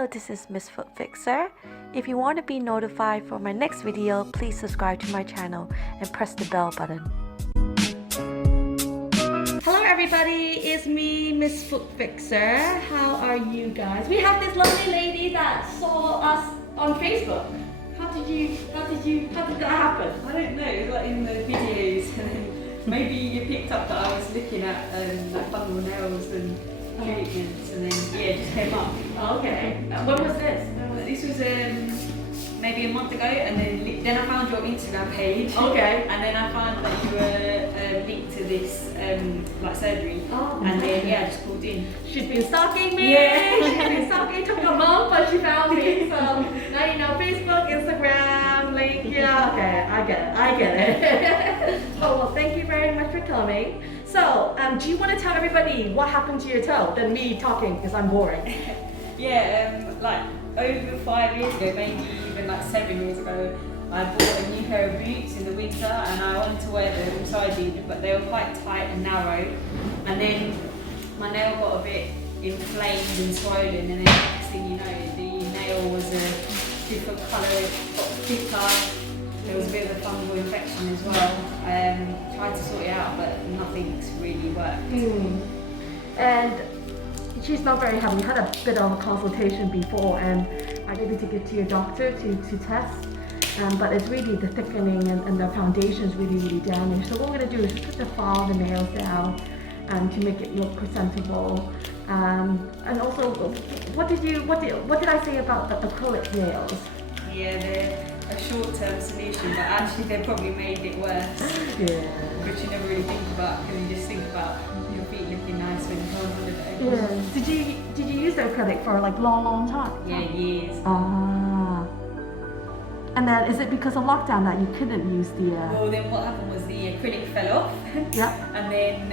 Hello, this is Miss Foot Fixer. If you want to be notified for my next video, please subscribe to my channel and press the bell button. Hello everybody, it's me, Miss Foot Fixer. How are you guys? We have this lovely lady that saw us on Facebook. How did that happen? I don't know, it was like in the videos and then maybe you picked up that I was looking at like fungal nails and treatments and then yeah, it just came up. Oh, okay. When was this? This was maybe a month ago and then I found your Instagram page. Okay. And then I found that you were linked to this like surgery. Oh, and then yeah, I just called in. She's been stalking me. Yeah. She's been stalking. Took a month, but she found me. So now you know Facebook, Instagram, link. Yeah. Okay, I get it. Oh well, thank you very much for coming. So, do you want to tell everybody what happened to your toe than me talking because I'm boring? Yeah, like over 5 years ago, maybe even like 7 years ago, I bought a new pair of boots in the winter and I wanted to wear them, so I did, but they were quite tight and narrow. And then my nail got a bit inflamed and swollen, and then next thing you know, the nail was a different colour, it got thicker. There was a bit of a fungal infection as well. Tried to sort it out, but nothing's really worked. And she's not very happy. We had a bit of a consultation before, and I maybe take it to your doctor to test. But it's really the thickening and the foundation is really damaged. So what we're going to do is just file the nails down to make it look presentable. And also, what did I say about the acrylic nails? Yeah, they're a short-term solution, but actually they probably made it worse. Yeah. Which you never really think about, because you just think about your feet looking nice when you go on holiday. Yeah. Did you use the acrylic for like long time? Yeah, years. Ah. And then is it because of lockdown that you couldn't use the? Well, then what happened was the acrylic fell off. Yeah. And then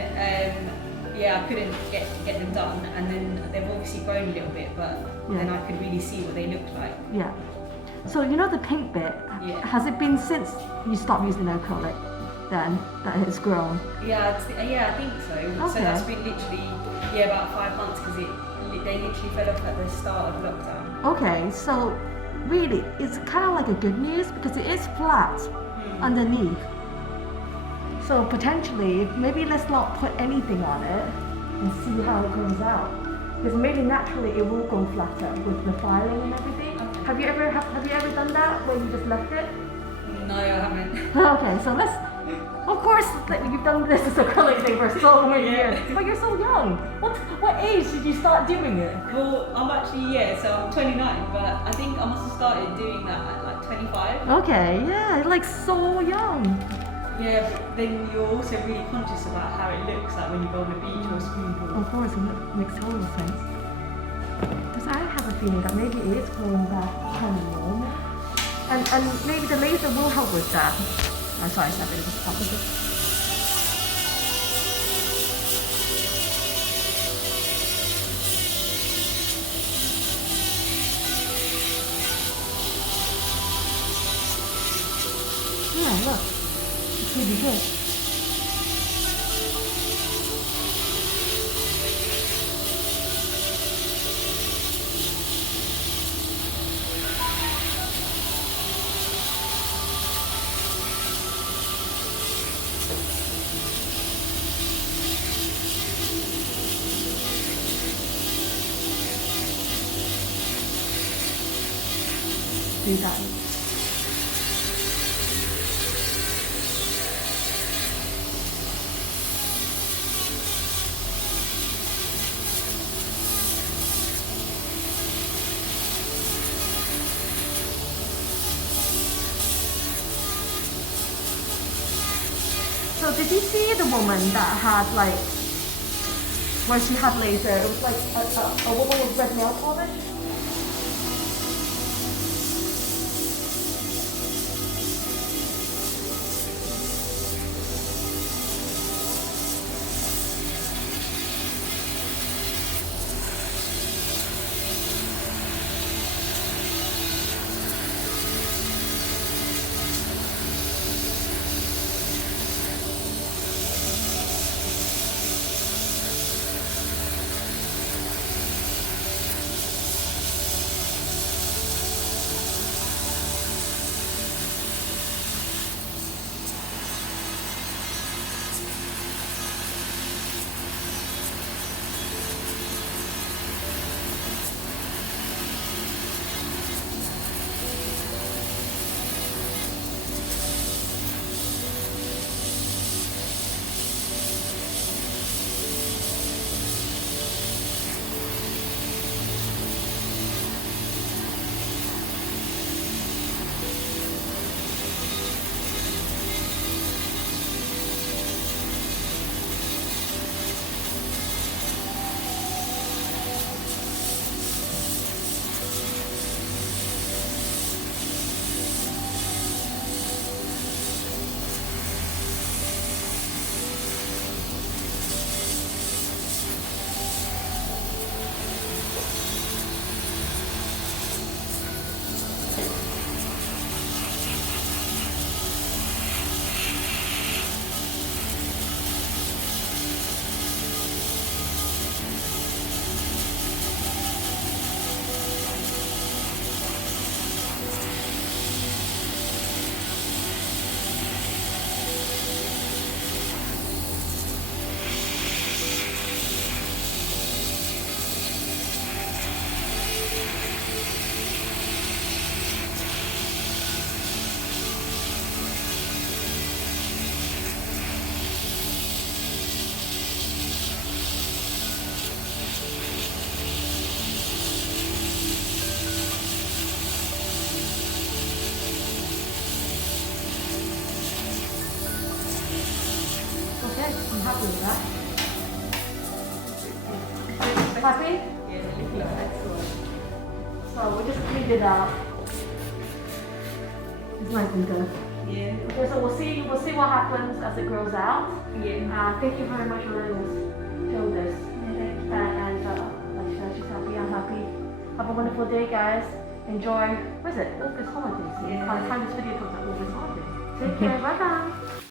yeah, I couldn't get them done, and then they've obviously grown a little bit, but then I could really see what they looked like. Yeah. So you know the pink bit? Yeah. Has it been since you stopped using the acrylic then that it's grown? Yeah, I think so. Okay. So that's been literally about 5 months, because they literally fell off at the start of lockdown. Okay, so really it's kind of like a good news because it is flat underneath. So potentially, maybe let's not put anything on it and see how it comes out. Because maybe naturally it will go flatter with the filing and everything. Okay. Have you ever done that where you just left it? No, I haven't. Okay, so let's. Of course, you've done this as acrylic thing for so many years, but you're so young. What age did you start doing it? Well, I'm actually so I'm 29, but I think I must have started doing that at like 25. Okay, yeah, like so young. Yeah, but then you're also really conscious about how it looks like when you go on the beach or a swimming pool. Of course, it makes total sense. Because I have a feeling that maybe it is growing back kind of low now. And maybe the laser will help with that. I'm sorry, it's not going to be possible. Yeah, look. It's really good. Do that. So did you see the woman that had like, where she had laser? It was like a woman with red nail polish. happy with that? Happy? Yeah, excellent. So we just cleaned it up. It's nice and good. Yeah. Okay, so we'll see what happens as it grows out. Yeah. Thank you very much for letting us show this. And she's happy, I'm happy. Have a wonderful day, guys. Enjoy, what is it? August holidays. Yeah. By the time this video comes out, August holidays. Take care, bye bye.